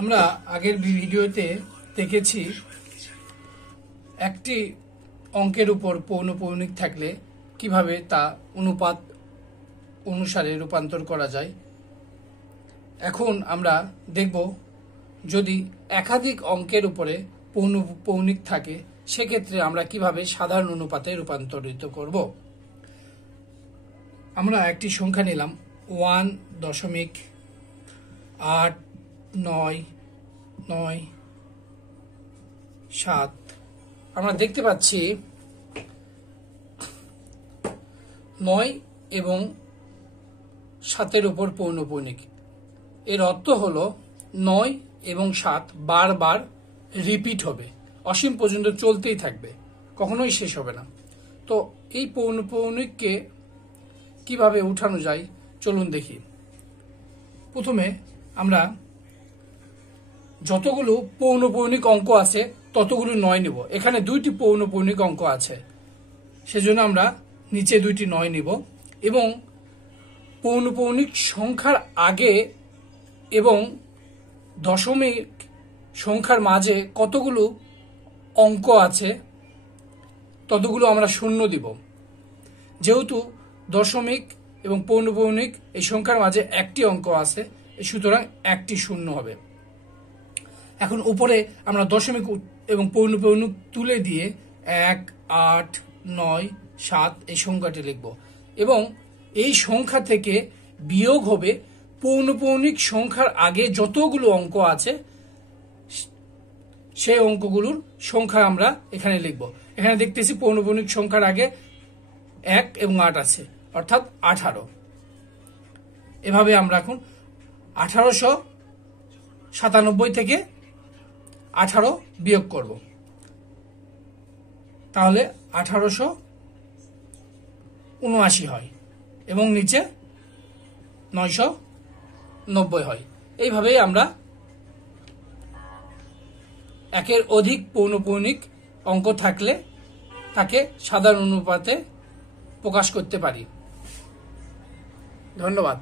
আমরা আগের ভিডিওতে দেখেছি একটি অঙ্কের উপর পৌনঃপুনিক থাকলে কিভাবে তা অনুপাত অনুসারে রূপান্তর করা যায়। এখন আমরা দেখব যদি একাধিক অঙ্কের উপরে পৌনঃপুনিক থাকে সেক্ষেত্রে আমরা কিভাবে সাধারণ অনুপাতে রূপান্তরিত করব। আমরা একটি সংখ্যা নিলাম 1.89997। আমরা দেখতে পাচ্ছি 9 এবং 7-এর উপর পৌনঃপুনিক। এর অর্থ হলো 9 এবং 7 বারবার রিপিট হবে, অসীম পর্যন্ত চলতেই থাকবে, কখনোই শেষ হবে না। তো এই পৌনঃপুনিককে কিভাবে উঠানো যায় চলুন দেখি। প্রথমে আমরা যতগুলো পৌনঃপুনিক অঙ্ক আছে ততগুলো 9 নিব। এখানে 2টি পৌনঃপুনিক অঙ্ক আছে, সেজন্য আমরা নিচে 2টি 9 নিব এবং পৌনঃপুনিক সংখ্যার আগে এবং দশমিক সংখ্যার মাঝে কতগুলো অঙ্ক আছে ততগুলো আমরা শূন্য দিব। যেহেতু দশমিক এবং পৌনঃপুনিক এই সংখ্যার মাঝে একটি অঙ্ক আছে, সুতরাং একটি শূন্য হবে। এখন উপরে আমরা দশমিক এবং পৌনঃপুনিক তুলে দিয়ে 1, 8, 9, 7 এই সংখ্যাটি লিখব এবং এই সংখ্যা থেকে বিয়োগ হবে পৌনঃপুনিক সংখ্যার আগে যতগুলো অঙ্ক আছে সেই অঙ্কগুলোর সংখ্যা আমরা এখানে লিখব। এখানে দেখতেছি পৌনঃপুনিক সংখ্যার আগে 1 এবং 8 আছে, অর্থাৎ 18। এভাবে আমরা এখন 1897 থেকে 18 বিয়োগ করব, তাহলে 1879 হয় এবং নিচে 990 হয়। এইভাবেই আমরা একের অধিক পৌনঃপুনিক অঙ্ক থাকলে তাকে সাধারণ অনুপাতে প্রকাশ করতে পারি। ধন্যবাদ।